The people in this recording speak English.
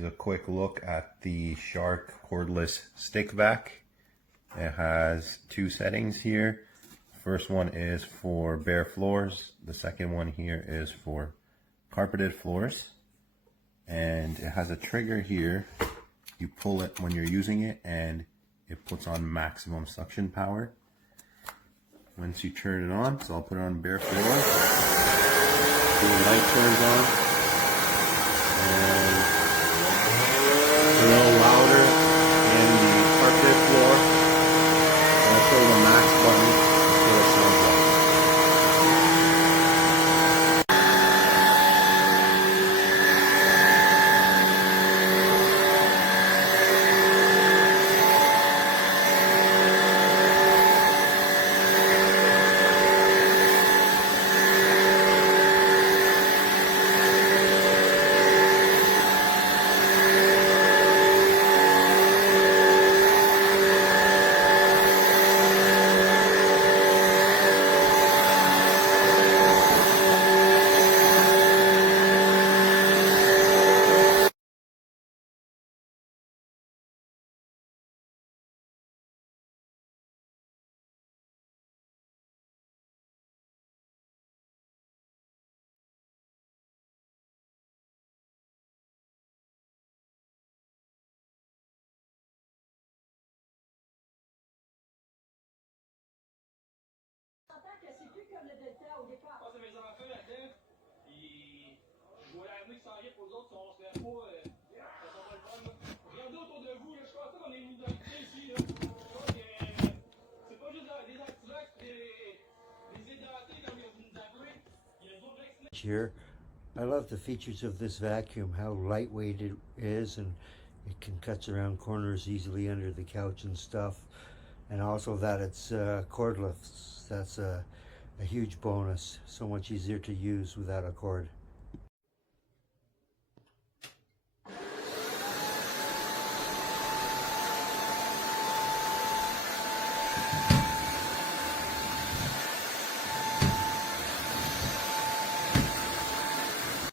Here's a quick look at the Shark cordless stick vac. It has two settings here. First one is for bare floors. The second one here is for carpeted floors. And it has a trigger here. You pull it when you're using it and it puts on maximum suction power. Once you turn it on, so I'll put it on bare floor. The light turns on. And a little louder in the carpeted floor. I'll pull the max button until it sounds loud. C'est plus comme le Delta au départ. Moi, c'est mes enfants là-dedans. Puis, je vois l'avenir qui s'en vient pour eux autres, on se lève pas. Ça sera pas le fun. Regardez autour de vous, là, je pense qu'on est une identité ici. Là. Je pense que c'est pas juste des antivax, des édentés comme vous nous appelez. Il y a d'autres vaccins. Here, I love the features of this vacuum, how lightweight it is, and it can cut around corners easily under the couch and stuff. And also that it's cordless. That's a huge bonus. So much easier to use without a cord.